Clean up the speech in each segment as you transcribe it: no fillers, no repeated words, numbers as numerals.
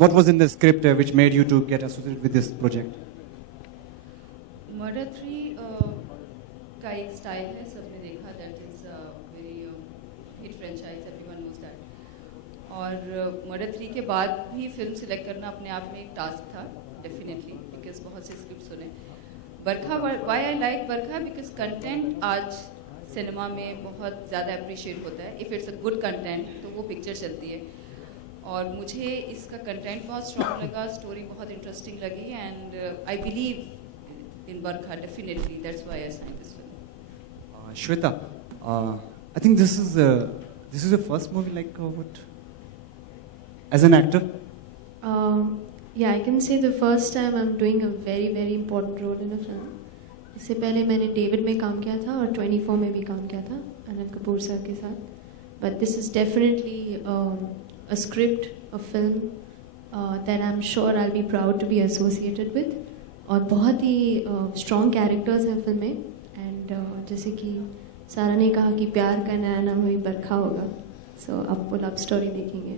what was in the script which made you to get associated with this project? Murder 3 का एक style है, सबने देखा, that is very hit franchise, everyone knows that. और Murder 3 के बाद भी फिल्म सिलेक्ट करना अपने आप में एक टास्क था, डेफिनेटली, बिकॉज बहुत से स्क्रिप्ट सुने. Barkha, why I like Barkha, because content आज सिनेमा में बहुत ज़्यादा अप्रिशिएट होता है. If it's a good content तो वो पिक्चर चलती है. और मुझे इसका कंटेंट बहुत स्ट्रॉन्ग लगा, स्टोरी बहुत इंटरेस्टिंग लगी, and I believe in Barkha definitely, that's why I signed this film. Shweta, I think this is your first movie, like what? As an actor? Yeah, I can say the first time I'm doing a very very important role in a film. इससे पहले मैंने David में काम किया था और 24 में भी काम किया था अनिल कपूर सर के साथ. But this is definitely a script, a film that I'm sure I'll be proud to be associated with. और बहुत ही strong characters हैं फिल्म में. जैसे कि सारा ने कहा कि प्यार का नया नाम ही बरखा होगा, सो आप वो लव स्टोरी देखेंगे.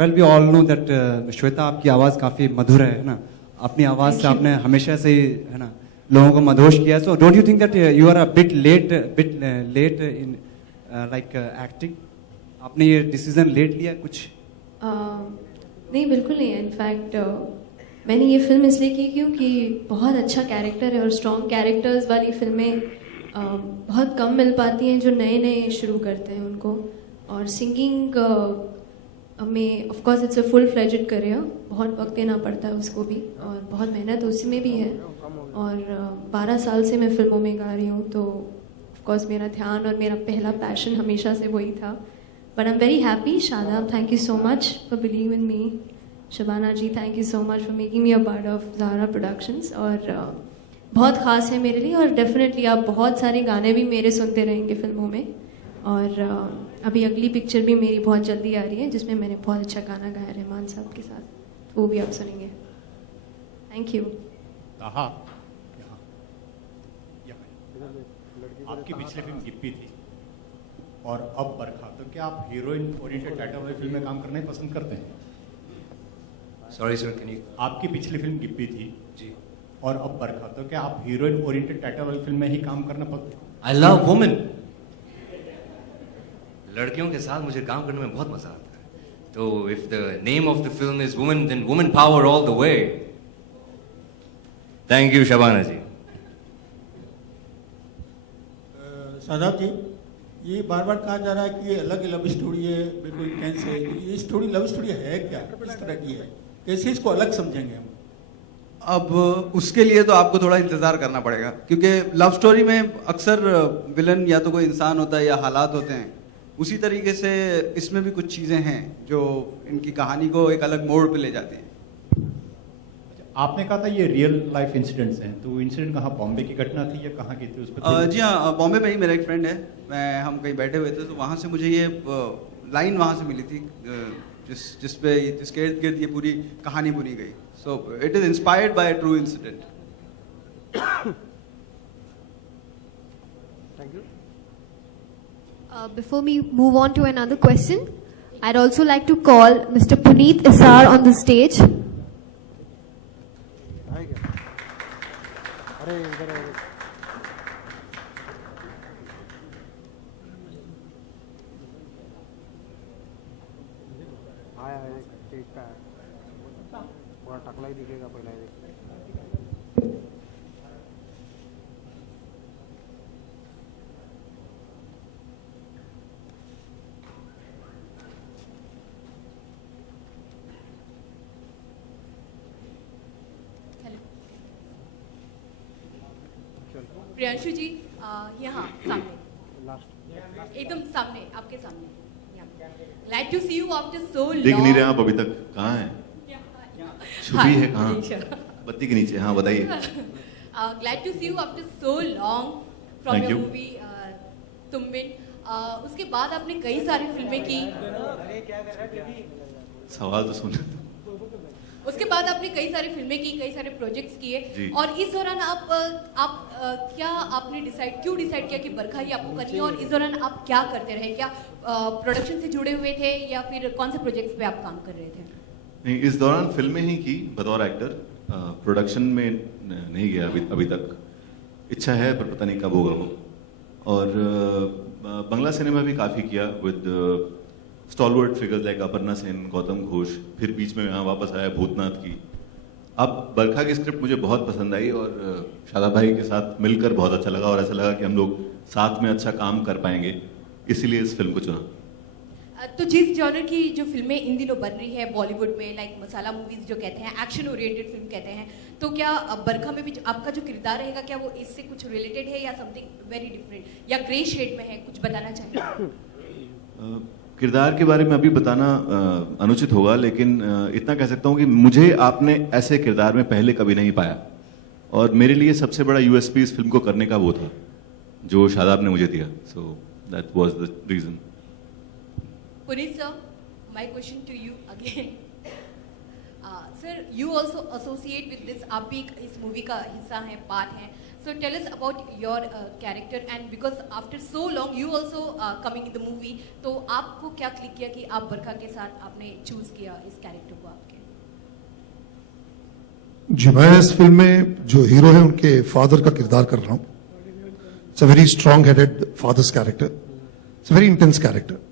Well we all know that Shweta, आपकी आवाज़ काफ़ी मधुर है ना. अपनी आवाज़ से आपने हमेशा से ही, है ना, लोगों को मदहोश किया. So don't you think that you are a bit late in like acting? आपने ये डिसीजन लेट लिया कुछ? नहीं, बिल्कुल नहीं. इनफैक्ट मैंने ये फिल्म इसलिए की क्योंकि बहुत अच्छा कैरेक्टर है और स्ट्रॉन्ग कैरेक्टर्स वाली फिल्में बहुत कम मिल पाती हैं जो नए नए शुरू करते हैं उनको. और सिंगिंग में of course it's a full fledged career, बहुत वक्त देना पड़ता है उसको भी और बहुत मेहनत उसी में भी है. और 12 साल से मैं फिल्मों में गा रही हूँ, तो ऑफ कोर्स मेरा ध्यान और मेरा पहला पैशन हमेशा से वही था. But I am very happy. Shadab, thank you so much for believe in me. Shabana ji, thank you so much for making me a part of Zahra productions. और बहुत ख़ास है मेरे लिए. और डेफिनेटली आप बहुत सारे गाने भी मेरे सुनते रहेंगे फिल्मों में. और अभी अगली पिक्चर भी मेरी बहुत जल्दी आ रही है जिसमें मैंने बहुत अच्छा गाना गाया रहमान साहब के साथ, वो भी आप सुनेंगे. Thank you. आपकी पिछली फिल्म गिप्पी थी और अब बरखा, तो क्या आप हीरोइन ओरिएंटेड टाइटल वाली फिल्म में काम करना ही पसंद करते हैं? Sorry sir, can you? आपकी पिछली फिल्म गिप्पी थी जी, और अब बरखा, तो क्या आप हीरोइन ओरिएंटेड टाइटल वाली फिल्म में ही काम करना पसंद? I love women. लड़कियों के साथ मुझे काम करने में बहुत मजा आता है. तो if the name of the film is women, then women power all the way. Thank you Shabana ji. Shadab ji, ये बार बार कहा जा रहा है कि ये अलग लव स्टोरी है, बिल्कुल इंटेंस है. ये स्टोरी लव स्टोरी है क्या, किस तरह की है, कैसे इसको अलग समझेंगे हम? अब उसके लिए तो आपको थोड़ा इंतज़ार करना पड़ेगा, क्योंकि लव स्टोरी में अक्सर विलन या तो कोई इंसान होता है या हालात होते हैं. उसी तरीके से इसमें भी कुछ चीज़ें हैं जो इनकी कहानी को एक अलग मोड़ पे ले जाती हैं. आपने कहा था ये रियल लाइफ इंसिडेंट्स हैं, तो वो इंसिडेंट कहाँ, बॉम्बे की घटना थी या कहाँ की थी? उस पर जी हाँ, बॉम्बे में ही मेरा एक फ्रेंड है, हम कहीं बैठे हुए थे, तो वहाँ से मुझे ये लाइन वहाँ से मिली थी जिसके इर्द गिर्द ये पूरी कहानी बुनी गई. So it is inspired by a true incident. Before we move on to another question, I'd also like to call Mr. Puneet Isar on the stage. Priyanshu ji, यहाँ सामने, एकदम सामने, आपके सामने. Glad to see you after so long. दिख नहीं रहे आप अभी तक, कहाँ हैं? छुपी है कहाँ? बत्ती के नीचे. हाँ बताइए. Glad to see you after so long from your movie तुम में. उसके बाद आपने कई सारी फिल्में की. सवाल तो सुन. उसके बाद आपने कई सारी फिल्में की, कई सारे प्रोजेक्ट्स किए, और इस दौरान क्या आपने क्यों डिसाइड किया कि बरखा ही आपको करनी है? और इस दौरान आप क्या करते रहे? क्या प्रोडक्शन से जुड़े हुए थे या फिर कौन से प्रोजेक्ट्स पे आप काम कर रहे थे? नहीं, इस दौरान फिल्में ही की बतौर एक्टर, प्रोडक्शन में नहीं गया अभी तक। इच्छा है पर पता नहीं कब होगा वो। और बंगला सिनेमा भी काफ़ी किया with stalwart figures like Aparna Sen, Gautam Ghosh, फिर बीच में यहाँ वापस आया भूतनाथ की। अब बरखा की स्क्रिप्ट मुझे बहुत पसंद आई और शादाब भाई के साथ मिलकर बहुत अच्छा लगा और ऐसा लगा कि हम लोग साथ में अच्छा काम कर पाएंगे, इसीलिए इस फिल्म को चुना। तो जिस जॉनर की जो फिल्में इन दिनों बन रही है बॉलीवुड में, लाइक मसाला मूवीज जो कहते हैं, एक्शन ओरिएंटेड फिल्म कहते हैं, तो क्या बरखा में भी आपका जो किरदार रहेगा क्या वो इससे कुछ रिलेटेड है या समथिंग वेरी डिफरेंट या ग्रे शेड में है? कुछ बताना चाहिए। किरदार के बारे में अभी बताना अनुचित होगा, लेकिन इतना कह सकता हूँ कि मुझे आपने ऐसे किरदार में पहले कभी नहीं पाया और मेरे लिए सबसे बड़ा यूएसपी इस फिल्म को करने का वो था जो शादाब ने मुझे दिया। So that was the reason. Puneet sir, my question to you again. Sir, you also associate with this. आप भी इस मूवी का हिस्सा हैं, पार्ट हैं. So tell us about your character and because after so long you also coming in the movie. तो आपको क्या क्लिक किया कि आप बरखा के साथ आपने चूज किया इस कैरेक्टर को आपके? जी, मैं इस फिल्म में जो हीरो है उनके फादर का किरदार कर रहा हूँ। It's a very strong headed father's character. It's a very intense character.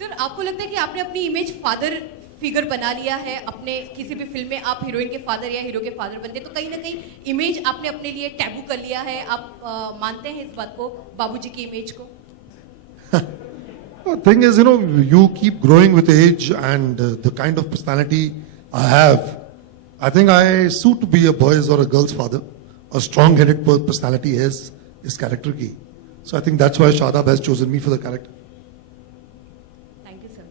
Sir, आपको लगता है कि आपने अपनी इमेज फादर फिगर बना लिया है? अपने किसी भी फिल्म में आप हीरोइन के फादर या हीरो के फादर बनते तो कहीं ना कहीं इमेज आपने अपने लिए टैबू कर लिया है। आप मानते हैं इस बात को, बाबूजी की इमेज को? Thing is, you keep growing with age and the kind of personality I have, I think I suit to be a boy's or a girl's father. A strong-headed personality is इस character की. So I think that's why Shadab has chosen me for the character. Thank you sir.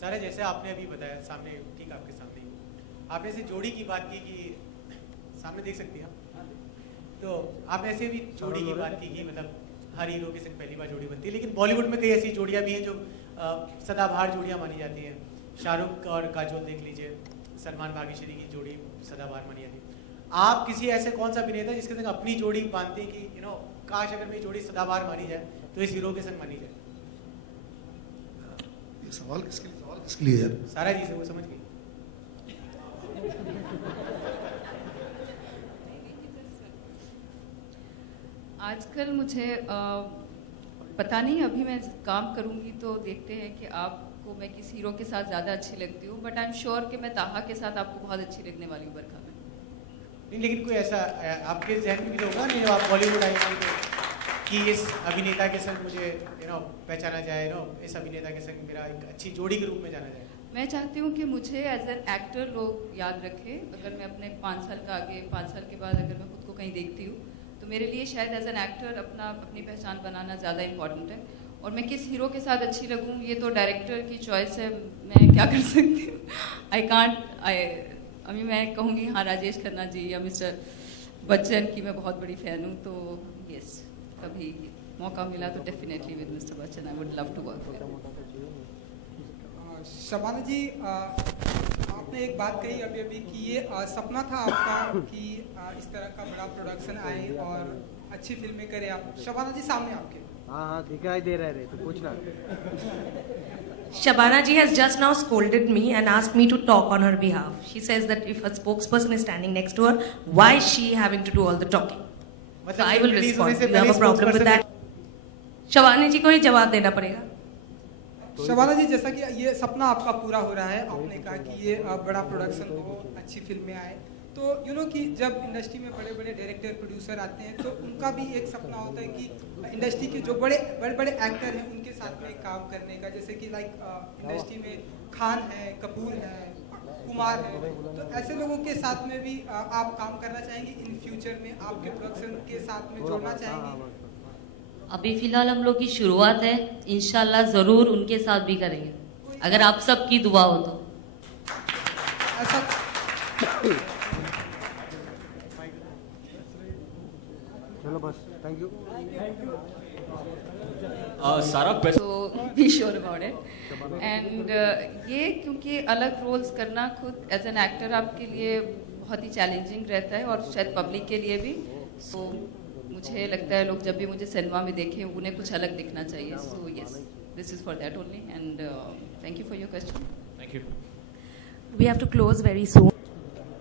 सारा जैसे आपने अभी बताया सामने, ठीक आपके सामने आपने ऐसे जोड़ी की बात की कि सामने देख सकती हैं आप, तो आपने ऐसे भी जोड़ी की बात की कि मतलब हर हीरो के संग पहली बार जोड़ी बनती है, लेकिन बॉलीवुड में कई ऐसी जोड़ियां भी हैं जो सदाबहार जोड़ियां मानी जाती हैं। शाहरुख और काजोल देख लीजिए, सलमान भाग्यश्री की जोड़ी सदाबहार मानी जाती है। आप किसी ऐसे कौन सा अभिनेता जिसके संग अपनी जोड़ी मानते हैं कि काश अगर मेरी जोड़ी सदाबहार मानी जाए तो इस हीरो के संग मानी जाए? ये सवाल किसके लिए है? सारा जी से वो समझ गई। आजकल मुझे पता नहीं, अभी मैं काम करूंगी तो देखते हैं कि आपको मैं किस हीरो के साथ ज़्यादा अच्छी लगती हूँ, बट आई एम श्योर कि मैं ताहा के साथ आपको बहुत अच्छी लगने वाली हूँ बरखा में। नहीं, लेकिन कोई ऐसा आपके जहन में भी तो होगा नहीं जब आप बॉलीवुड आएंगे कि इस अभिनेता के संग मुझे पहचाना जाए, इस अभिनेता के संग मेरा एक अच्छी जोड़ी के रूप में जाना जाए। मैं चाहती हूँ कि मुझे एज एन एक्टर लोग याद रखें। अगर मैं अपने 5 साल का आगे 5 साल के बाद अगर मैं खुद को कहीं देखती हूँ तो मेरे लिए शायद एज एन एक्टर अपनी पहचान बनाना ज़्यादा इम्पॉर्टेंट है। और मैं किस हीरो के साथ अच्छी लगूँ ये तो डायरेक्टर की चॉइस है, मैं क्या कर सकती हूँ। अभी मैं कहूँगी हाँ राजेश खन्ना जी या मिस्टर बच्चन की मैं बहुत बड़ी फ़ैन हूँ, तो यस कभी मौका मिला तो definitely with mister Bachchan I would love to work with. Shabana ji, आपने एक बात कही अभी अभी कि ये सपना था आपका कि इस तरह का बड़ा प्रोडक्शन आए और अच्छी फिल्में करें आप। शबाना जी सामने आपके। हाँ दिखाई दे रहा है, तो पूछना। Shabana ji has just now scolded me and asked me to talk on her behalf. She says that if a spokesperson is standing next to her, why is she having to do all the talking? So I will respond. You have a problem with that? Shabana ji को ही जवाब देना पड़ेगा। शबाना जी, जैसा कि ये सपना आपका पूरा हो रहा है, आपने कहा कि ये बड़ा प्रोडक्शन हो, अच्छी फिल्में आए, तो कि जब इंडस्ट्री में बड़े बड़े डायरेक्टर प्रोड्यूसर आते हैं तो उनका भी एक सपना होता है कि इंडस्ट्री के जो बड़े एक्टर हैं उनके साथ में काम करने का, जैसे कि लाइक इंडस्ट्री में खान है, कपूर है, कुमार है, तो ऐसे लोगों के साथ में भी आप काम करना चाहेंगे इन फ्यूचर में, आपके प्रोडक्शन के साथ में जोड़ना चाहेंगे? अभी फिलहाल हम लोग की शुरुआत है, इंशाल्लाह जरूर उनके साथ भी करेंगे अगर आप सबकी दुआ हो तो। चलो बस, थैंक यू। सारा तो be sure about it and ये क्योंकि अलग रोल्स करना खुद एज एन एक्टर आपके लिए बहुत ही चैलेंजिंग रहता है और शायद पब्लिक के लिए भी। सो मुझे लगता है लोग जब भी मुझे सिनेमा में देखें उन्हें कुछ अलग दिखना चाहिए। So yes, this is for that only and thank you for your question. We have to close very soon.